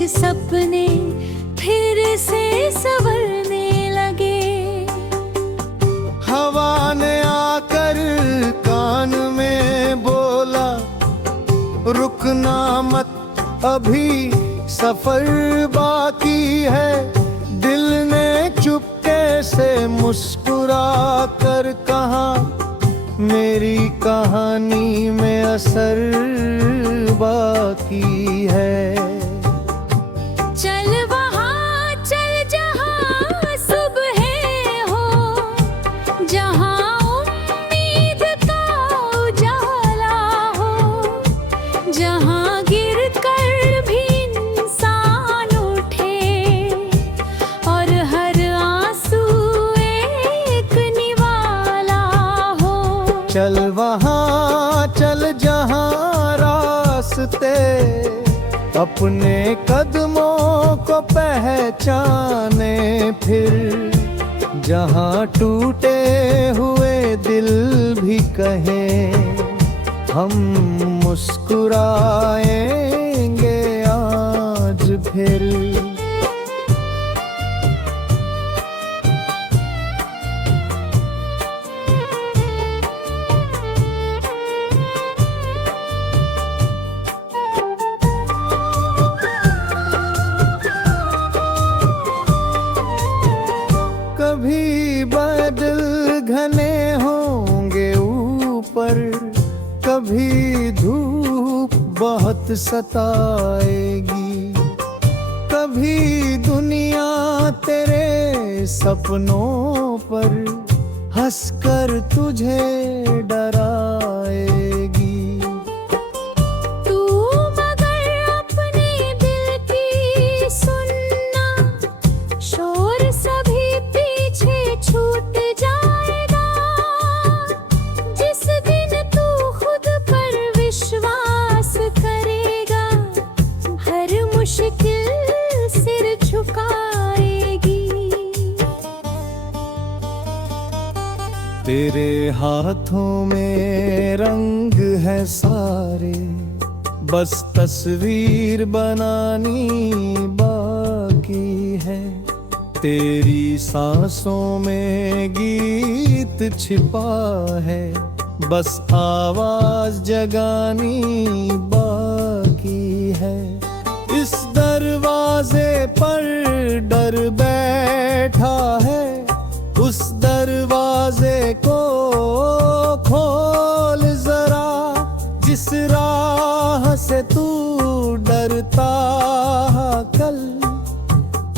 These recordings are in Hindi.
कुछ सपने फिर से संवरने लगे। हवा ने आकर कान में बोला, रुकना मत अभी सफर बाकी है। दिल ने चुपके से मुस्कुरा कर कहा, मेरी कहानी में असर बाकी है। चल वहाँ चल जहाँ सुबह हो, जहाँ उम्मीद का उजाला हो, जहाँ गिर कर भी इंसान उठे और हर आंसू एक निवाला हो। चल वहाँ चल जहाँ रास्ते अपने कदमों को पहचाने, फिर जहाँ टूटे हुए दिल भी कहें, हम मुस्कुराएंगे आज फिर। कभी बादल घने होंगे ऊपर, कभी धूप बहुत सताएगी, कभी दुनिया तेरे सपनों पर हंसकर तुझे डराएगी। छूट जाएगा जिस दिन तू खुद पर विश्वास करेगा, हर मुश्किल सिर झुकाएगी। तेरे हाथों में रंग है सारे, बस तस्वीर बनानी बाकी है। तेरी सांसों में गीत छिपा है, बस आवाज जगानी बाकी है। इस दरवाजे पर डर बैठा है, उस दरवाजे को खोल जरा। जिस राह से तू डरता कल,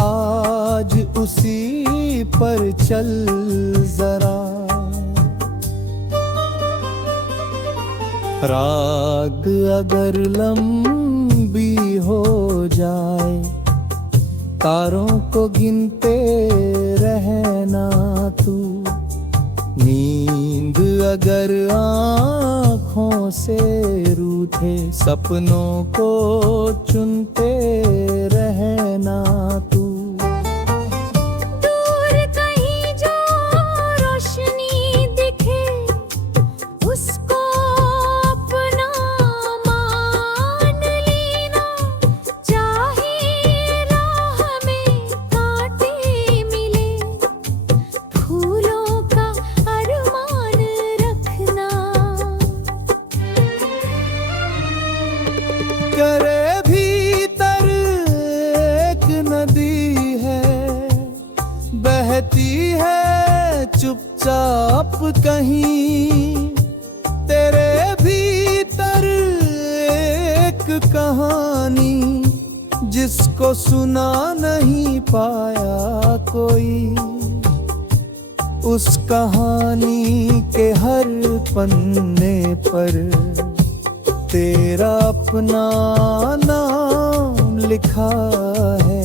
आज उसी पर चल जरा। रात अगर लंबी हो जाए, तारों को गिनते रहना तू। नींद अगर आँखों से रूठे, सपनों को चुनते रहना तू। करे भीतर एक नदी है, बहती है चुपचाप कहीं। तेरे भीतर एक कहानी, जिसको सुना नहीं पाया कोई। उस कहानी के हर पन्ने पर तेरा अपना नाम लिखा है।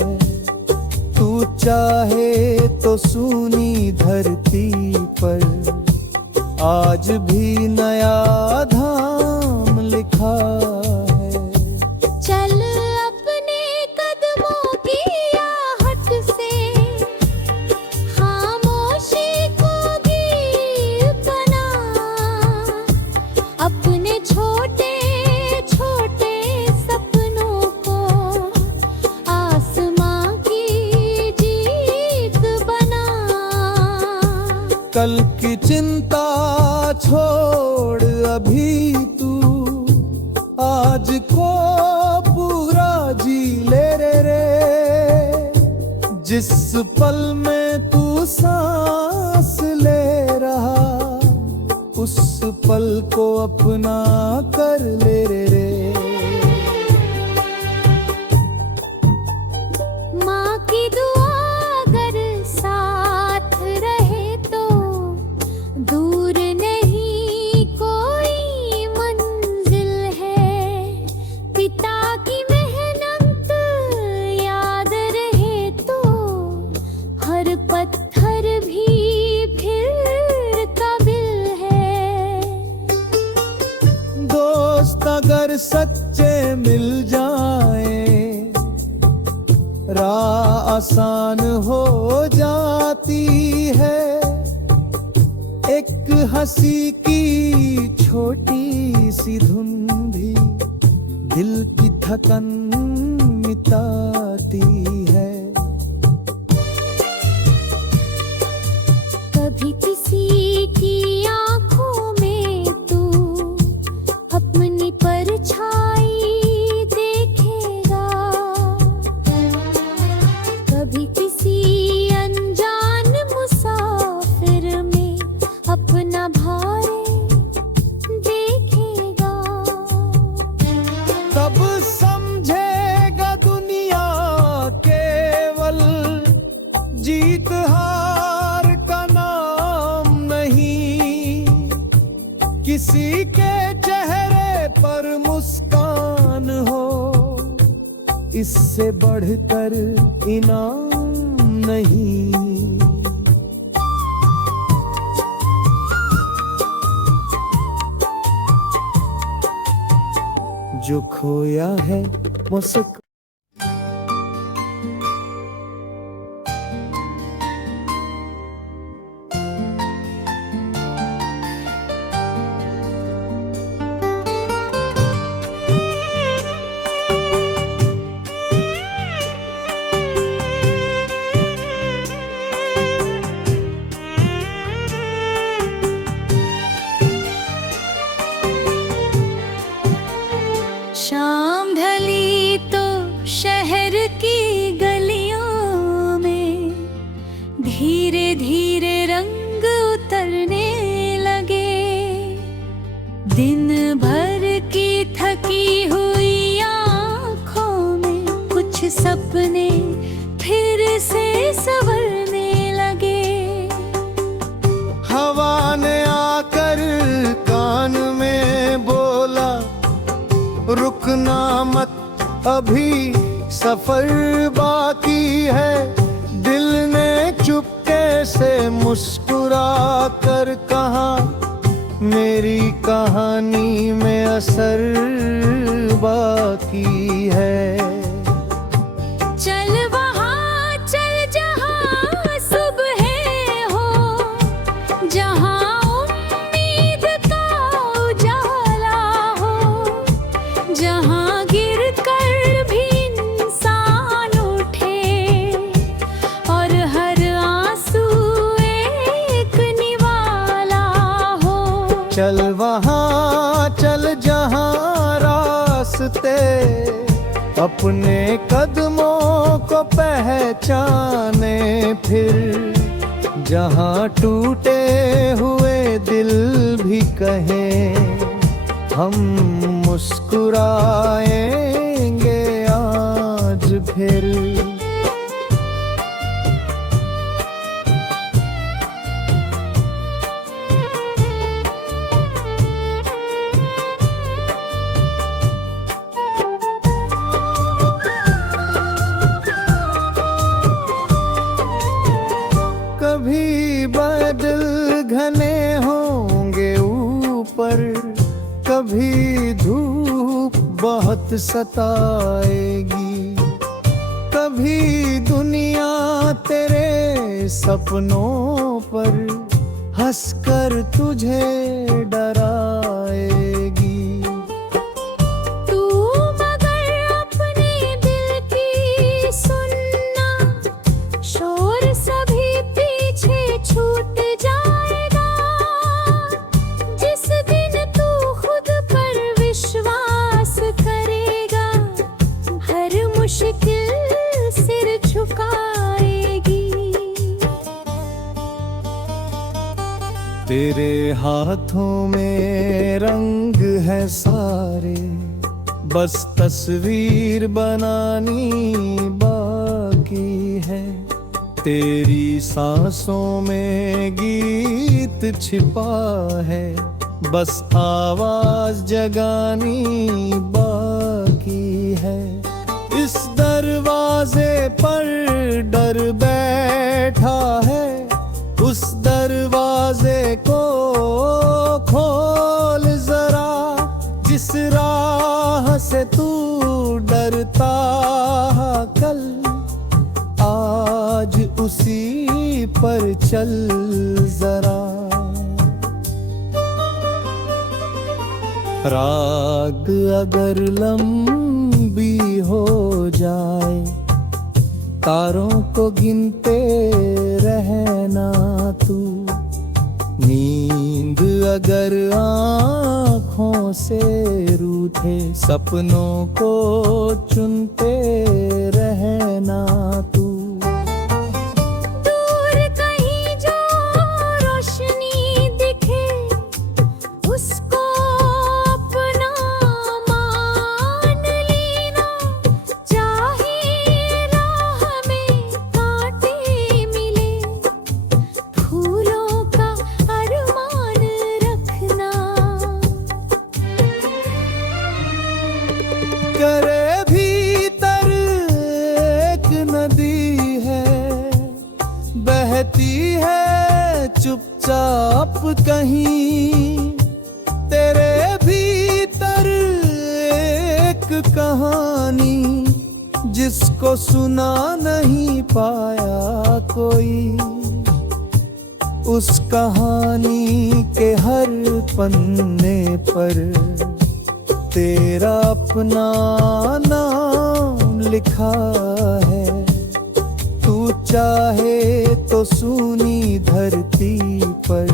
तू चाहे तो सूनी धरती पर आज भी नया धाम लिखा है। चल अपने कदमों की आहट से खामोशी को गीत बना। अपने छोटे छोटे सपनों को कल की चिंता छोड़ अभी तू आज को पूरा जी ले रे। जिस पल में तू सांस ले रहा उस पल को अपना कर ले रे। माँ की दुआ अगर साथ रहे तो दूर नहीं कोई मंजिल है। पिता की मेहनत याद रहे तो हर पत्थर भी फिर काबिल है। दोस्त अगर सच्चे मिल जाए राह आसान हो जाती है। एक हंसी की छोटी सी धुन भी दिल की थकन मिटाती है। कभी किसी की आंखों में तू अपनी परछाई देखेगा। कभी किसी अनजान मुसाफिर में अपना भारे देखेगा। तब समझेगा दुनिया केवल जीत हार का नाम नहीं। किसी के चेहरे पर मुस्कान हो इससे बढ़कर इनाम नहीं। जो खोया है मुस्क शाम ढली तो शहर की गलियों में धीरे धीरे रंग उतरने लगे। दिन भर की थकी हुई आँखों में कुछ सपने फिर से संवरने लगे। हवा ने आकर कान में बोला रुकना मत अभी सफर बाकी है। दिल ने चुपके से मुस्कुरा कर कहा मेरी कहानी में असर बाकी है। चल वहाँ चल जहाँ सुबह हो, जहाँ उम्मीद का उजाला हो, जहाँ गिर कर भी इंसान उठे और हर आंसू एक निवाला हो। चल वहाँ चल जहाँ रास्ते अपने कदमों को पहचाने। फिर जहाँ टूटे हुए दिल भी कहें हम मुस्कुराएंगे आज फिर। कभी बादल घने होंगे ऊपर, कभी धूप बहुत सताएगी, कभी दुनिया तेरे सपनों पर हंसकर तुझे डराएगी। तू मगर अपने दिल की सुनना, शोर सभी पीछे छूट जाए। तेरे हाथों में रंग है सारे, बस तस्वीर बनानी बाकी है। तेरी सांसों में गीत छिपा है, बस आवाज जगानी बाकी है। इस दरवाजे पर डर बैठा है, उस दरवाजे को खोल जरा। जिस राह से तू डरता कल, आज उसी पर चल जरा। रात अगर लंबी हो जाए, तारों को गिनते रहना तू। नींद अगर आँखों से रूठे, सपनों को चुनते रहना तू। दूर कहीं जो रोशनी दिखे, उसको अपना मान लेना। चाहे राह में कांटे मिले, फूलों का अरमान रखना। करे भीतर एक नदी है, बहती है चुपचाप कहीं। तेरे भीतर एक कहानी, जिसको सुना नहीं पाया कोई। उस कहानी के हर पन्ने पर तेरा अपना नाम लिखा है। तू चाहे तो सूनी धरती पर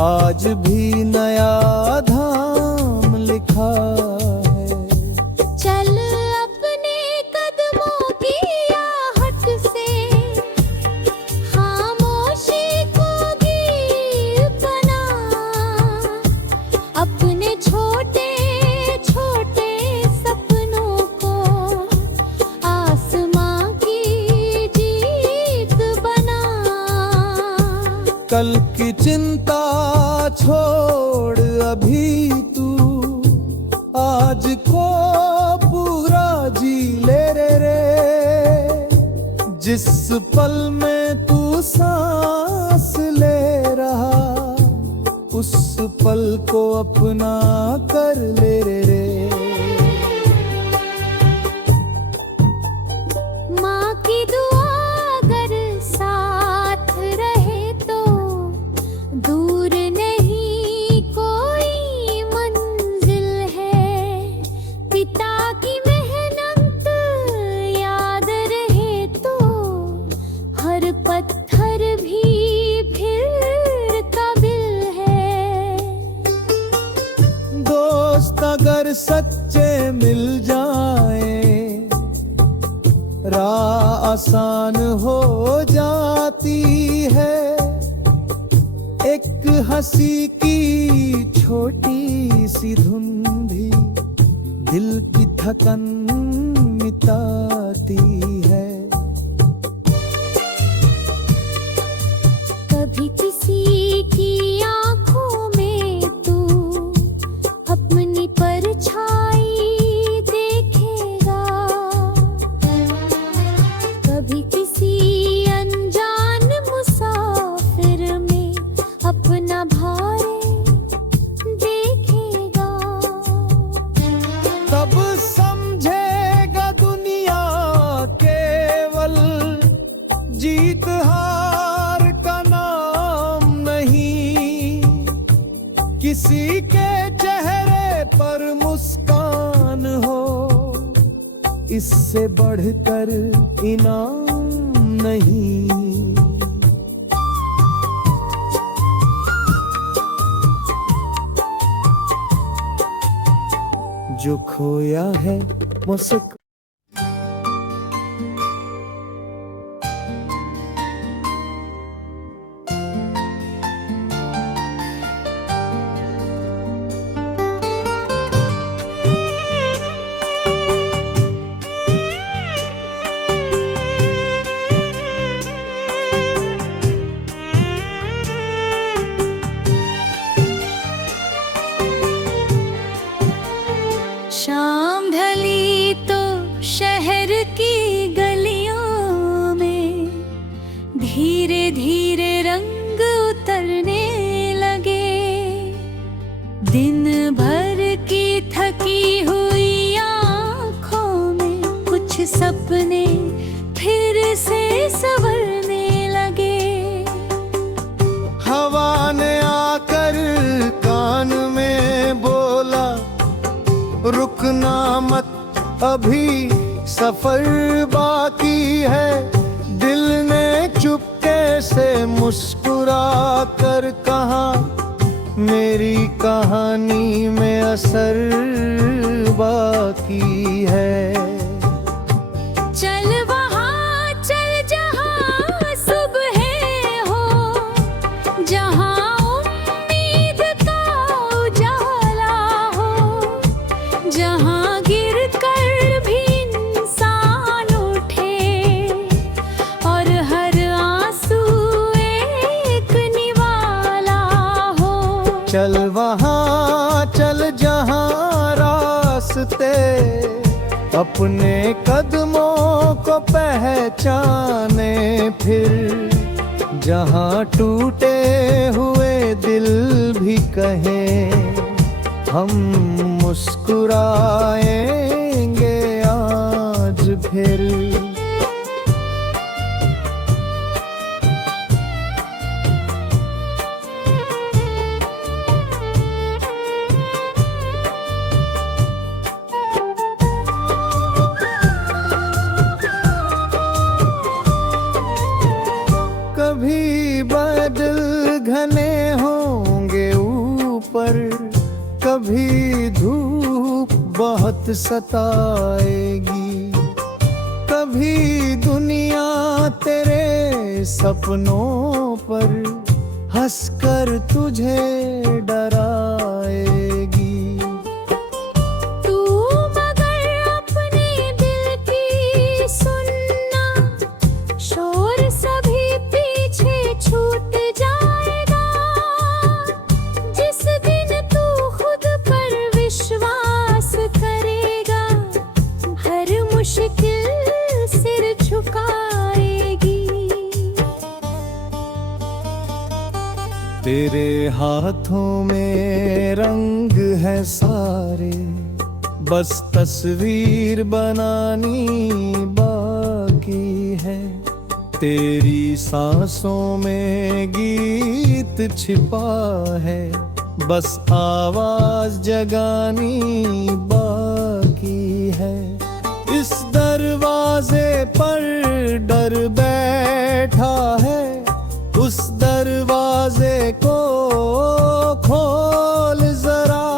आज भी नया धाम लिखा है। चल अपने कदमों की आहट से, खामोशी को गीत बना। अपने छोटे छोटे सपनों को आसमां की जीत बना। कल की चिंता छोड़ अभी तू, आज को पूरा जी ले रे। जिस पल में तू सांस ले रहा, उस पल को अपना कर ले रे। माँ की दुआ अगर साथ रहे तो, दूर नहीं कोई मंजिल है। पिता की मेहनत याद रहे तो, हर पत्थर भी फिर काबिल है। दोस्त अगर सच्चे मिल जाए, राह आसान हो जाती है। एक हंसी की छोटी सी धुन भी दिल की थकन मिटाती है। कभी किसी की आंखों में तू अपनी परछाई देखेगा। कभी किसी अनजान मुसाफिर में अपना भारे देखेगा। तब समझेगा दुनिया केवल जीत हार का नाम नहीं। किसी के चेहरे पर मुस्कान हो, इससे बढ़कर इनाम नहीं। जो खोया है मुझसे शहर की गलियों में धीरे धीरे रंग उतरने लगे। दिन भर की थकी हुई आँखों में कुछ सपने फिर से संवरने लगे। हवा ने आकर कान में बोला, रुकना मत, अभी सफर बाकी है। दिल ने चुपके से मुस्कुरा कर कहा, मेरी कहानी में असर बाकी है। चल वहाँ चल जहाँ सुबह हो, जहाँ उम्मीद का उजाला हो, जहाँ गिर कर भी इंसान उठे और हर आंसू एक निवाला हो। चल वहाँ चल जहाँ रास्ते अपने कदमों को पहचाने, फिर जहाँ टूटे हुए दिल भी कहें, हम मुस्कुराएंगे आज फिर। कभी बादल घने होंगे ऊपर, कभी धूप बहुत सताएगी, कभी दुनिया तेरे सपनों पर हंसकर तुझे डराएगी। तू मगर अपने दिल की सुनना, शोर सभी पीछे छूट जाएगा। जिस दिन तू खुद पर विश्वास करेगा, हर मुश्किल सिर झुकाएगी। तेरे हाथों में रंग है सारे, बस तस्वीर बनानी बाकी है। तेरी सांसों में गीत छिपा है, बस आवाज जगानी बाकी है। इस दरवाजे पर डर बैठा है, उस दरवाजे को खोल जरा।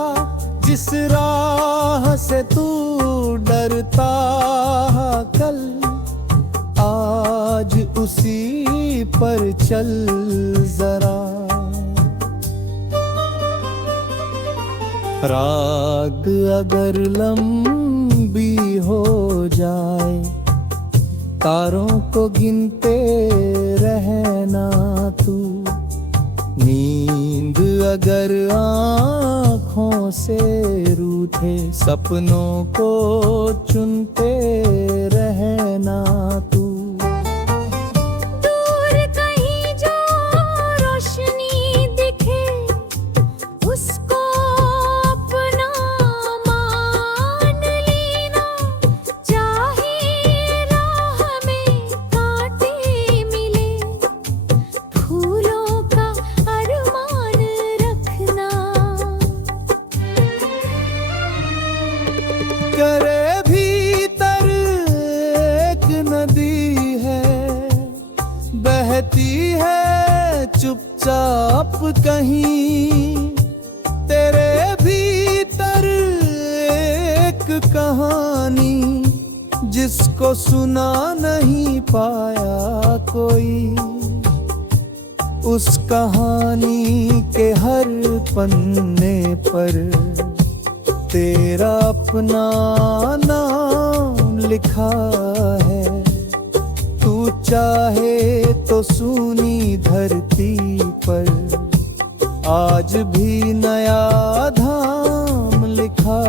जिस राह से तू डरता कल, आज उसी पर चल जरा। रात अगर लंबी हो जाए, तारों को गिनते रहना तू। नींद अगर आँखों से रूठे, सपनों को चुनते रहना तू। दूर कहीं जो रोशनी दिखे, उसको अपना मान लेना। चाहे राह में कांटे मिले, फूलों का अरमान रखना। करे भीतर एक नदी है, बहती है चुपचाप कहीं। तेरे भीतर एक कहानी, जिसको सुना नहीं पाया कोई। उस कहानी के हर पन्ने पर तेरा अपना नाम लिखा है। तू चाहे तो सूनी धरती पर आज भी नया धाम लिखा